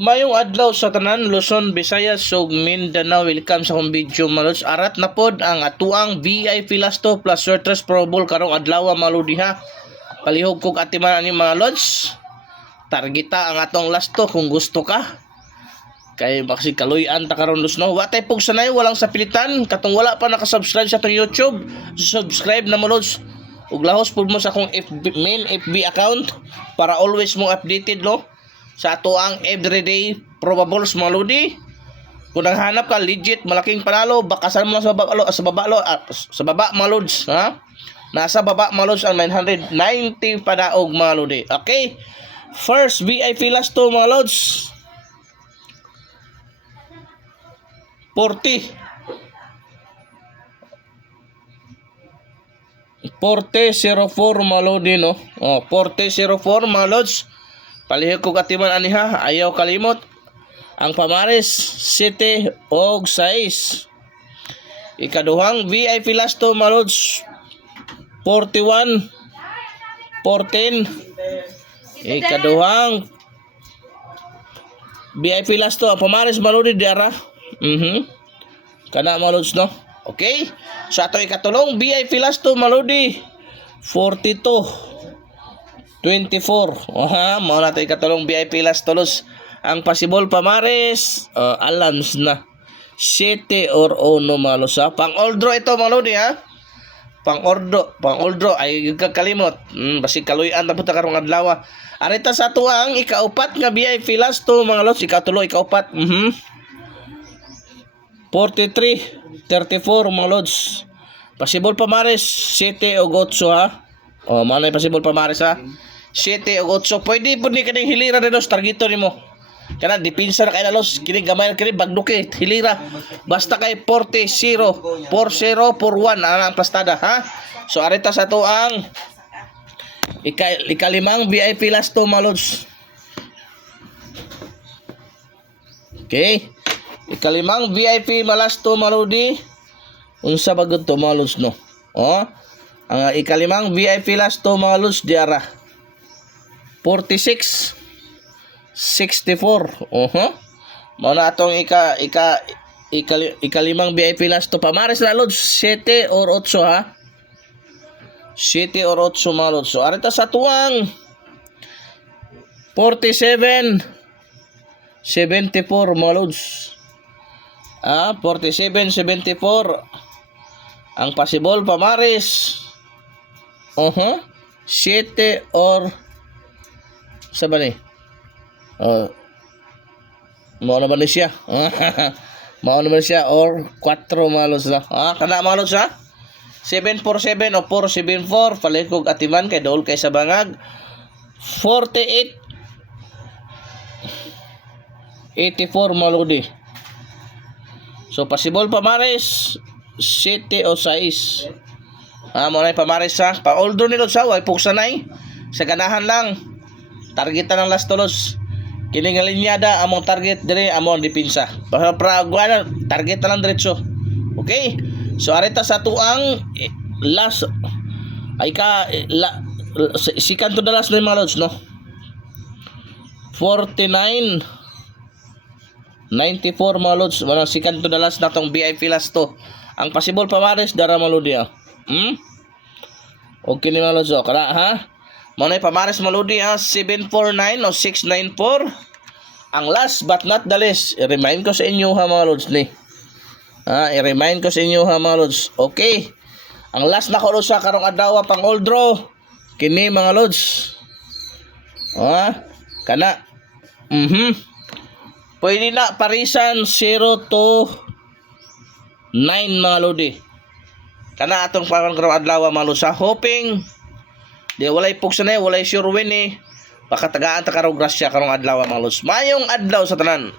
Mayong adlaw sa tanan Luzon, Visayas, ug Mindanao. Welcome sa akong video mga lods. Arat na pod ang atuang VIP Lasto plus Sortress Pro Bowl karong adlaw mga lodi ha. Palihog kog atiman ani mga lods. Targeta ang atong lasto kung gusto ka. Kay kasi kaluyan ta karon los no. Wa tay pug sanay walang sapilitan. Katong wala pa naka-subscribe sa atong YouTube, subscribe na mga lods. Ug lahos pud mo sa akong main FB account para always mo updated no sa ato ang everyday probables mga lodi. Kung naghanap ka legit malaking panalo, bakasan mo lang sa baba, sa baba mga lods ha. Nasa baba mga lods ang 990 padaog mga lodi. Okay, first VIP Lasto mga lods 40 40-04 mga lodi no. 40-04 mga lods. Palihog ko katiman aniha, ayaw kalimot. Ang pamares 7 og 6. Ikaduhang VIP Lasto mga lods 41-14. Ikaduhang VIP Lasto ang pamares maludi diara. Kana mga lods no. Okay? Sa ato ikatulong VIP Lasto maludi 42-24. Mao natin katulong VIP Lasto los. Ang possible pamares alams na 7 or 1 malos ha. Pang oldro ito mga lodi ha. Pang oldro ay kakalimot. Basig kaluyan na puta karong adlaw. Arita sa tuang ikaupat nga VIP Lasto mga lods, ikatulo ikaupat. 43-34 mga lods. Possible pamares 7 o 8 ha. Manay possible pamares ha. 7 o 8. Pwede po ni kaning hilira na los targeto nimo. Kana dipinsa na kay na los kini gamay kini bagduke hilira. Basta kay 40-0, 40-41 ang plastada ha. So arita sa to ang ikalimang VIP Lasto mga lods. Okay. Ikalimang VIP Malasto maludi. Unsa ba gud to mga lods no? Ang ikalimang VIP Lasto mga lods diara 46-64. Mao na atong ikalimang VIP Lasto pamares na lods 7 or 8 ha. 7 or 8 mga lods. So arita sa tuwang 47-74 mga lods. 47-74 ang possible pamares 7 or sa ba ni mao na ba ni siya mao na ba siya or 4 malos na kana malos ha 747 o 474 palikog atiman kay dol kay sa bangag 48-84 maludi. So possible pamares 7 o 6. Mo na pamares ha. Pa older ni Lods ha, way puksanay. Sa ganahan lang. Targetan ng Lasto Lods. Kini nga linyada among target dire among dipinsa. Para guana target lang diretso. Okay? So arita sa tuang last ay second to the last na mga Lods no. 49-94 mga lods. Walang second to the last na tong VIP Lasto. Ang possible pamares dara maludi ha. Okay ni mga lods kana ha. Manay pamares maludi ha 749 o 694. Ang last but not the least, i-remind ko sa inyo ha mga lods ni. I-remind ko sa inyo ha mga lods. Okay. Ang last na ko sa karong adlaw pang old draw. Kini mga lods. Kana. Pwede na parisan 0 to 9 mga lodi. Kana atong karong adlaw mga lods sa hoping di walay pugsa na walay sure win baka tagaan ta karong grasya karong adlaw mga lods. Mayong adlaw sa tanan.